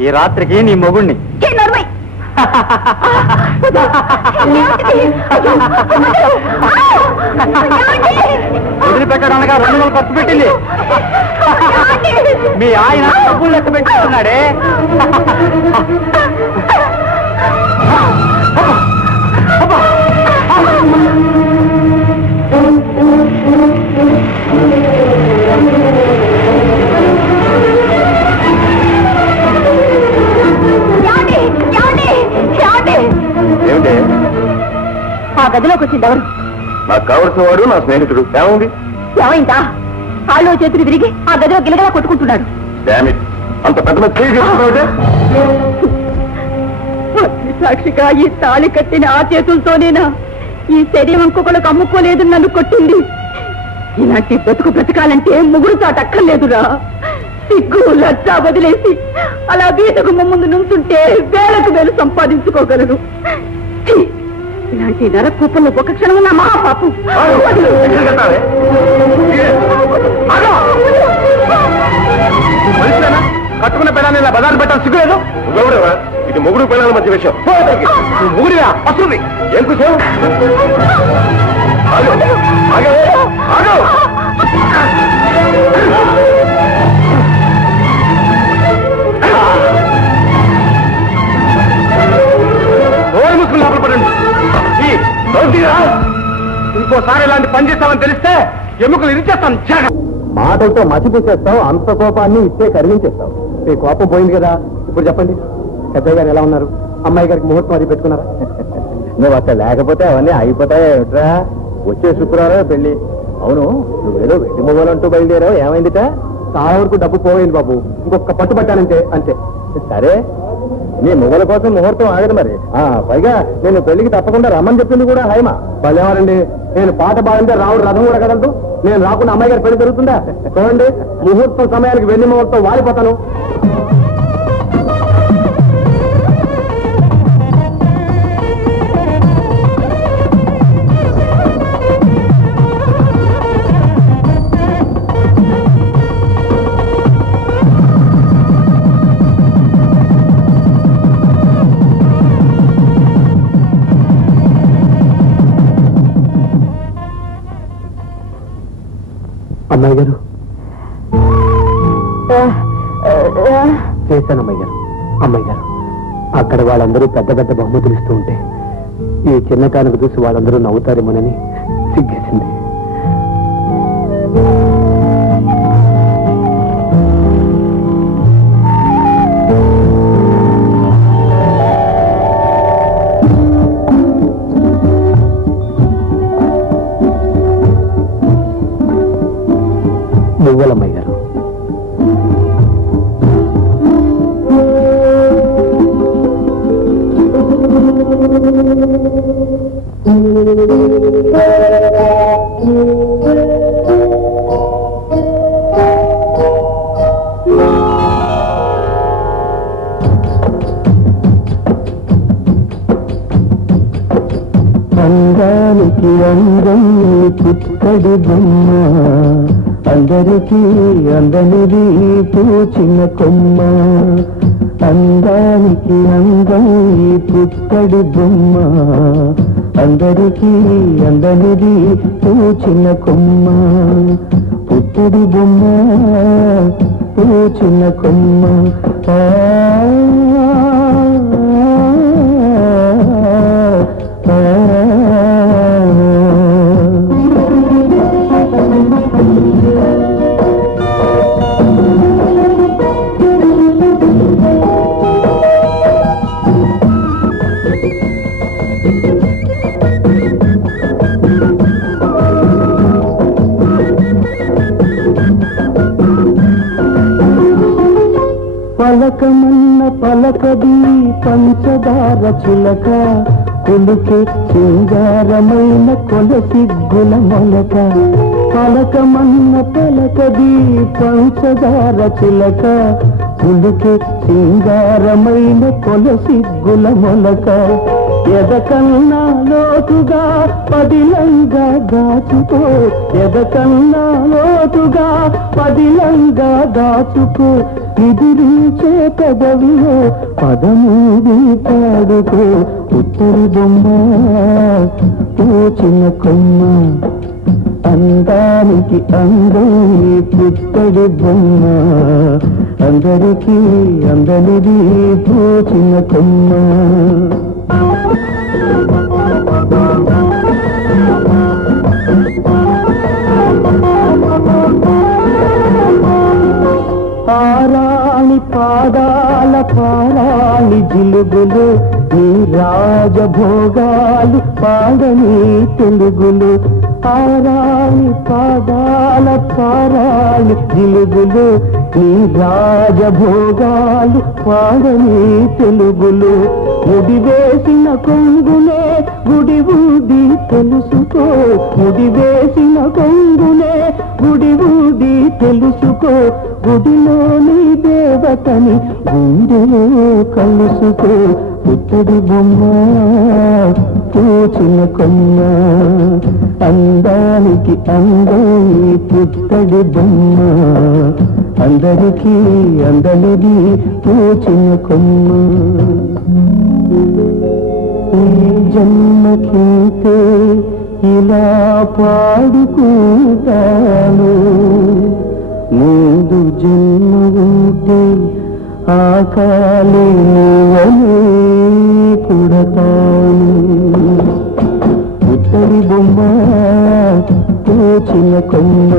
ఈ రాత్రికి నీ మొగుణ్ణి. వదిలిపెట్టడానిగా 200 ఖర్చు పెట్టింది. మీ ఆయన డబ్బులు లెక్క పెట్టుకున్నాడే. ఏమిటి? ఆ గదిలోకి వచ్చింది ఎవరు? నాకు కావలసిన వాడు నా స్నేహితుడు. ఏముంది? ఏమైందా? కాళ్ళు చేతులు విరిగి ఆ గదిలో గిలగలా కొట్టుకుంటున్నాడు. అంత పెద్ద సాక్షిగా ఈ తాళి కట్టిన ఆ చేతులతోనేనా ఈ శరీరం ఇంకొకళ్ళకు అమ్ముకోలేదు నన్ను కొట్టింది. ఇలాంటి బ్రతకాలంటే ముగ్గురు చాటక్కర్లేదురా. సిగ్గు లజ్జ వదిలేసి అలా వీధకు ముందు నుంచుంటే వేలకు వేలు సంపాదించుకోగలరు. ఇలాంటి నరకూపంలో ఒక క్షణం నా మహాపాపం. కట్టుకున్న పిల్లల్ని ఇలా బజారు పెట్టాలి సిగ్గులేదు. ఇది మొగుడు పిల్లల మధ్య విషయం. మొగుడిగా వస్తుంది. ఏం కూర్చోవు? ముసుకులు లోపల పడండి. ఇంకోసారి ఇలాంటి పని చేస్తామని తెలిస్తే ఎముకలు ఇరిచేస్తాను. మాటలతో మసిపూసేస్తావు. అంత కోపాన్ని ఇస్తే కరిగించేస్తావు. మీ కోపం పోయింది కదా. ఇప్పుడు చెప్పండి, పెద్దయ్య గారు ఎలా ఉన్నారు? అమ్మాయి గారికి ముహూర్తం అది పెట్టుకున్నారా? నువ్వు అక్కడ లేకపోతే అవన్నీ అయిపోతాయా? వచ్చే శుక్రవారం పెళ్లి. అవును, నువ్వేదో వెండి మొగలంటూ బయలుదేరావు. ఏమైందిట? చాలా వరకు డబ్బు పోయింది బాబు. ఇంకొక పట్టు పట్టానంటే అంతే. సరే, నీ మొగల కోసం ముహూర్తం ఆగదు మరి. పైగా నేను పెళ్లికి తప్పకుండా రమ్మని చెప్పింది కూడా హైమా. వాళ్ళేవారండి, నేను పాట పాడంటే రావుడు రథం కూడా కదలదు. నేను రాకుండా అమ్మాయి గారి పెళ్లి జరుగుతుందా? చూడండి, ముహూర్తం సమయానికి వెండి ముహూర్తం వారిపోతాను. అమ్మాయి గారు చేశాను. అమ్మాయి గారు, అమ్మాయి గారు, అక్కడ వాళ్ళందరూ పెద్ద పెద్ద బహుమతులు ఇస్తూ ఉంటే ఈ చిన్న కానుక చూసి వాళ్ళందరూ నవ్వుతారేమోనని సిగ్గేసింది. నువ్వులమ్మాయి గారు, అందానికి అందం పుత్తడి బొమ్మ, అందరికీ అందనిది పూచిన కొమ్మ. అందానికి అందం పుత్తడి బొమ్మ, అందరికీ అందనిది పూచిన కొమ్మ. పుత్తడి బొమ్మ, పూచిన కొమ్మ. పలకమన్న పలకది పంచదార చిలక, కులుకే సింగారమైన కొలసిగ్గుల మొలక. పలకమన్న పలకది పంచదార చిలక, కులుకే సింగారమైన కొలసిగ్గుల మొలక. ఎదకన్నా లోతుగా పదిలంగా దాచుకో, ఎదకన్నా లోతుగా పదిలంగా దాచుకో. ఎదిరించే కదవిలో పదమూది పాడుకో పుత్తడి బొమ్మ పూచిన కొమ్మ అందానికి అందని పుత్తడి బొమ్మ అందరికీ అందనిది పూచిన కొమ్మ పారాణి పాదాల పారాణి జిలుగులు నీ రాజభోగాలు పాడని తెలుగులు పారాణి పాదాల పారాణి జిలుగులు నీ రాజభోగాలు పాడని తెలుగులు ముడివేసిన కొంగునే గుడి ఊది తెలుసుకో ముడివేసిన కొంగునే గుడి ఊది తెలుసుకో గుడిలోని దేవతని గుండెలో కలుసుకో పుత్తడి బొమ్మ పూచిన కొమ్మ అందానికి అందని పుత్తడి బొమ్మ అందరికీ అందనిది పూచిన కొమ్మ ఈ జన్మకింతే ఇలా పాడుకుంటాను ముందు జన్మ ఉంటే ఆకాలి నువ్వని కుడతాను పుత్తడి బొమ్మ పూచిన కొమ్మ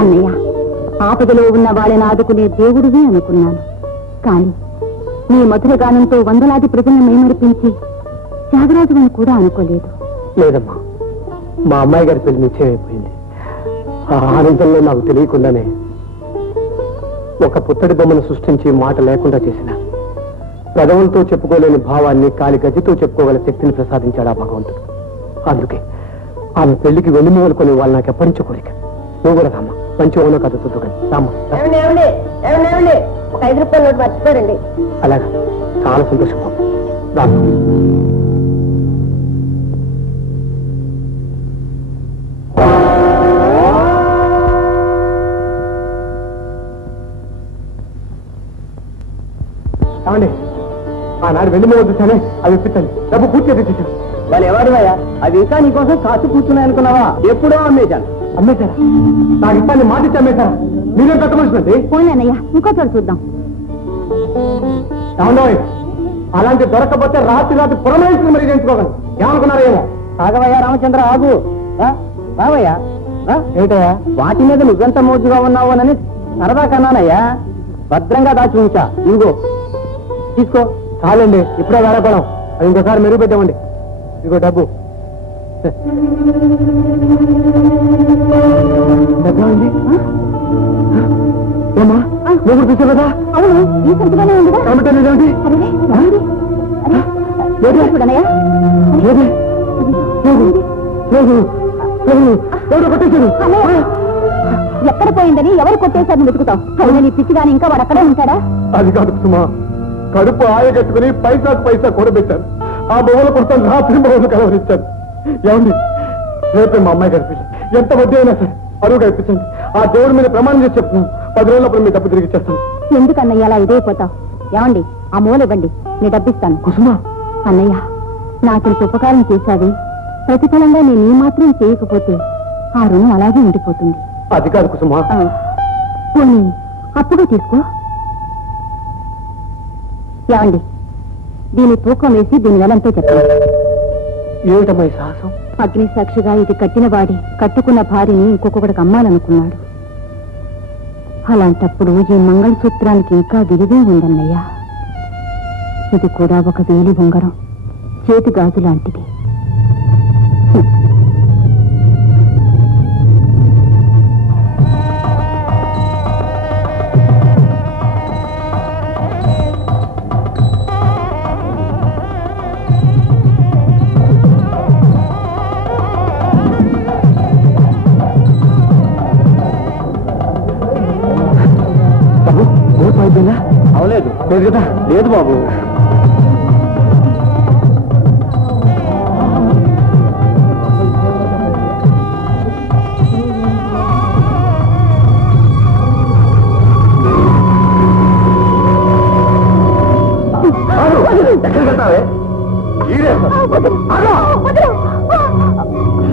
అన్నయ్య ఆపదలో ఉన్న వాళ్ళని ఆదుకునే దేవుడివి అనుకున్నాను. కానీ నీ మధుర గానంతో వందలాది ప్రజలను మేమర్పించి త్యాగరాజుని కూడా అనుకోలేదు. లేదమ్మా, మా అమ్మాయి గారి పెళ్లి నిశ్చయమైపోయింది. ఆ ఆనందంలో నాకు తెలియకుండానే ఒక పుత్తడి బొమ్మను సృష్టించి మాట లేకుండా చేసిన పెదవులతో చెప్పుకోలేని భావాన్ని కాలి గజ్జితో చెప్పుకోగల శక్తిని ప్రసాదించాడు ఆ భగవంతుడు. అందుకే ఆమె పెళ్లికి వెన్నుమూలు కొని వాళ్ళు నాకు ఎప్పటి నుంచో కోరిక. నువ్వు కూడా రామ్మా, మంచి ఓనో కథ తుద్దు కానీ రామ్మా. 5 రూపాయలు నోటు మర్చిపోరండి. అలాగా, చాలా సంతోషం రామ్మా. ఏమండి, ఆనాడు వెన్నుమూలు చూసానే, అవి ఇప్పించండి. డబ్బు పూర్తిగా తెచ్చేసాను. వాళ్ళు ఎవరివయ్యా? అవి ఇంకా నీకోసం కాసు కూర్చున్నాయి అనుకున్నావా? ఎప్పుడో అమ్మేశాను. అమ్మేశారా? నాకు ఇబ్బంది మాటిచ్చి అమ్మేశారా? మీరేం పెట్టమనిసింది? పోయినయ్యా, ఇంకో చోటు చూద్దాం. అవునోయ్, అలాంటి దొరకకపోతే రాత్రి పురమేశ్వరం మరీ చేయించుకోగలను. ఏమనుకున్నారా ఏమో? ఆగవయ్యా రామచంద్ర, ఆగు. రావయ్యా. ఏంటయ్యా? వాటి మీద నువ్వెంత మోజుగా ఉన్నావోనని సరదా కన్నానయ్యా. భద్రంగా దాచి ఉంచా. ఇదిగో తీసుకో. చాలండి, ఇప్పుడే వేరపడం. అది ఇంకోసారి మెరుగు పెట్టామండి. ఇదిగో డబ్బు. ఏమా, నువ్వు చూసావు కదా? అవును, ఈ సంతలోనే ఉంది. ఏమిటండి? ఎక్కడ పోయిందని ఎవరు కొట్టేశారని వెతుకుతావు? అవును, నీ పిచ్చిగాని ఇంకా వాడు అక్కడే ఉంటాడా? అది కాదు సుమా, కడుపు ఆయగట్టుకుని పైసాకు పైసా కూడబెట్టాను. ఆ బొమ్మల కోసం రాత్రి బొమ్మలు కలవరిస్తాను. ఏమండి, రేపే మా అమ్మాయి కనిపించి ఎంత వడ్డీ అయినా సరే అరువు కనిపించండి. ఆ దేవుడి మీద ప్రమాణం చేసి చెప్తున్నాను, 10 రోజులప్పుడు మీ డబ్బు తిరిగి ఇచ్చేస్తాను. ఎందుకన్నయ్య అలా ఇదైపోతావు? ఏమండి, ఆ మూల ఇవ్వండి, నీ డబ్బిస్తాను. కుసుమా, అన్నయ్య, నాకింత ఉపకారం చేశావి, ప్రతిఫలంగా నేను ఈ మాత్రం చేయకపోతే ఆ రుణం అలాగే ఉండిపోతుంది. అది కాదు కుసుమా. పోనీ అప్పుగా తీసుకో. ఏమండి, దీని తూకం వేసి దీని వెలంతో చెప్పండి. ఏమిటమ్మా ఈ సాహసం? అగ్ని సాక్షిగా ఇది కట్టిన వాడి కట్టుకున్న భార్యని ఇంకొకటికి అమ్మాలనుకున్నాడు. అలాంటప్పుడు ఈ మంగళసూత్రానికి ఇంకా విలువే ఉందన్నయ్యా. ఇది కూడా ఒక వేలి ఉంగరం, చేతి గాజు లాంటిది. అవలేదు లేదు కదా? లేదు బాబు. ఎక్కడ కట్టావే?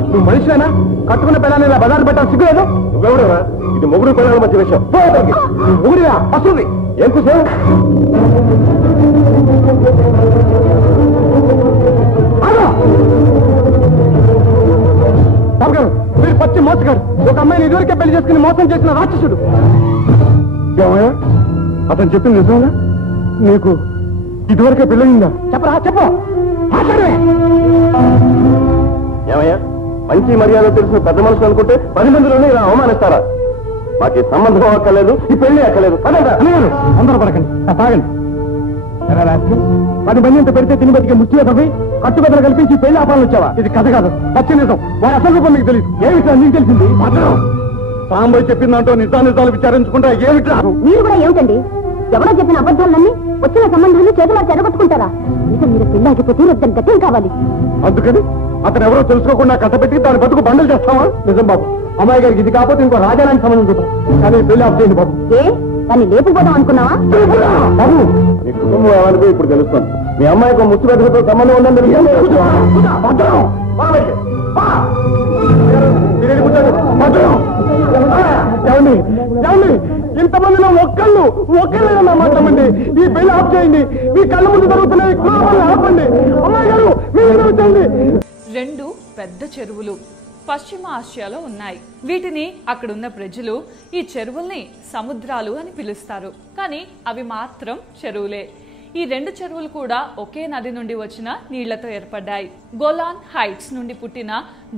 నువ్వు మనిషివేనా? కట్టుకున్న పిల్లల్ని ఇలా బజారు పెట్టాలి సిగ్గులేదు? నువ్వెవడేవా? ఇది మొగుడు పిల్లల మధ్య విషయం. మొగుడివా? వస్తుంది ఏం కూర్చో. మీరు పచ్చి మోసగాడు. ఒక అమ్మాయిని ఇదివరకే పెళ్లి చేసుకుని మోసం చేసిన రాక్షసుడు. ఏమయ్యా అతను చెప్పింది నిజంగా? నీకు ఇదివరకే పెళ్ళయిందా? చెప్పరా చెప్పు. ఏమయ్యా మంచి మర్యాద తెలిసిన పెద్ద మనుషులు అనుకుంటే 10 మందిలోనే ఇలా అవమానిస్తారా? మాకు సంబంధం అక్కర్లేదు, ఈ పెళ్లి అక్కర్లేదు. అందరూ పడకండి, తాగండి. 10 మంది ఇంత పెడితే తిని బతికే ముష్టిగా తవ్వి కట్టుబద్దలు కల్పించి పెళ్లి ఆపాలని వచ్చావా? ఇది కథ కాదు, పచ్చి నిజం. వారి అసలు రూపం మీకు తెలియదు. ఏమిట్రా నీకు తెలిసింది? సాంబయ్య చెప్పిందంటూ నిజాలు విచారించుకుంటా. ఏమిట్రా మీరు కూడా ఏమిటండి? ఎవరో చెప్పిన అబద్ధాలన్నీ వచ్చిన సంబంధాన్ని చేతులా చెడగొట్టుకుంటారా? ఇక మీరు పెళ్లి ఆగిపోతే వద్దని గట్యం కావాలి. అందుకని అతను ఎవరో తెలుసుకోకుండా కట్టబెట్టి దాని బతుకు బండలు చేస్తావా? నిజం బాబు, అమ్మాయి గారికి ఇది కాకపోతే ఇంకో రాజానికి సంబంధం చూద్దాం. కానీ పెళ్లి ఆఫ్ చేయండి బాబు. ఏ దాన్ని లేపుపోదాం అనుకున్నావా? బాబు నీ కుటుంబం ఎవరికో ఇప్పుడు తెలుస్తాను. మీ అమ్మాయికి ముచ్చు పెద్దతో సంబంధం ఉందని ఇంతమందిలో ఒక్కళ్ళేనా మాట్లాడండి. ఈ పెళ్లి ఆఫ్ చేయండి. మీ కళ్ళ ముందు జరుగుతున్నాయి, ఆపండి. అమ్మాయి గారు మీరు వచ్చండి. 2 పెద్ద చెరువులు పశ్చిమ ఆసియాలో ఉన్నాయి. వీటిని అక్కడున్న ప్రజలు ఈ చెరువుల్ని సముద్రాలు అని పిలుస్తారు. కానీ అవి మాత్రం చెరువులే. ఈ 2 చెరువులు కూడా ఒకే నది నుండి వచ్చిన నీళ్లతో ఏర్పడ్డాయి. గోలాన్ హైట్స్ నుండి పుట్టిన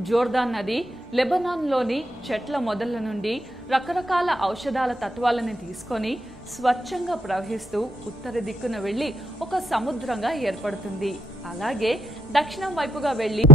జోర్దాన్ నది లెబనాన్లోని చెట్ల మొదళ్ల నుండి రకరకాల ఔషధాల తత్వాలను తీసుకొని స్వచ్ఛంగా ప్రవహిస్తూ ఉత్తర దిక్కున వెళ్లి ఒక సముద్రంగా ఏర్పడుతుంది. అలాగే దక్షిణం వైపుగా వెళ్లి